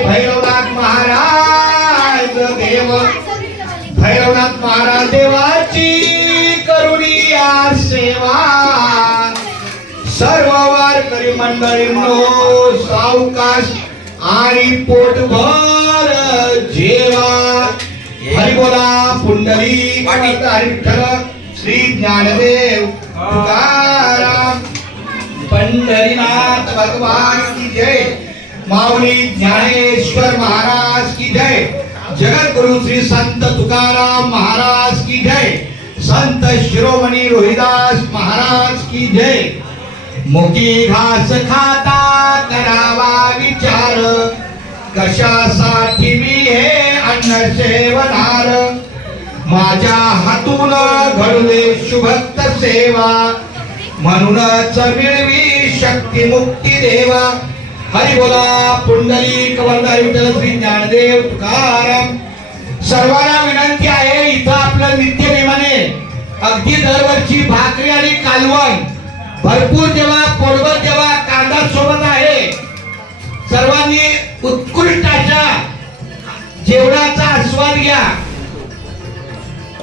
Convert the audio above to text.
भैरवनाथ महाराज देव भैरवनाथ महाराज देवाची करुणिया सेवा सर्व वारकरी मंडळींनो सावकाश आणि पोटभर जेवा हरी बोला पुंडलिक विठ्ठल श्री ज्ञानदेव तुकाराम पंढरीनाथ भगवान की जय माऊली ज्ञानेश्वर महाराज की जय जगत गुरु श्री संत तुकाराम महाराज की जय संत शिरोमणी रोहिदास महाराज की जय मुकी घास खाता करावा विचार कशासाठी मी हे अन्न सेवनार माझ्या हातून घडू दे शुभक्त सेवा म्हणूनच मिळवी शक्ती मुक्ती देवा हरी बोला पुंडलिक वरदाई विठ्ठल श्री ज्ञानदेव तुकाराम सर्वांना विनंती आहे इथं आपलं नित्य नेमाने अगदी दरवर्षी भाकरी आणि कालवण भरपूर जेव्हा पोटभर जेव्हा कांदा सोबत आहे सर्वांनी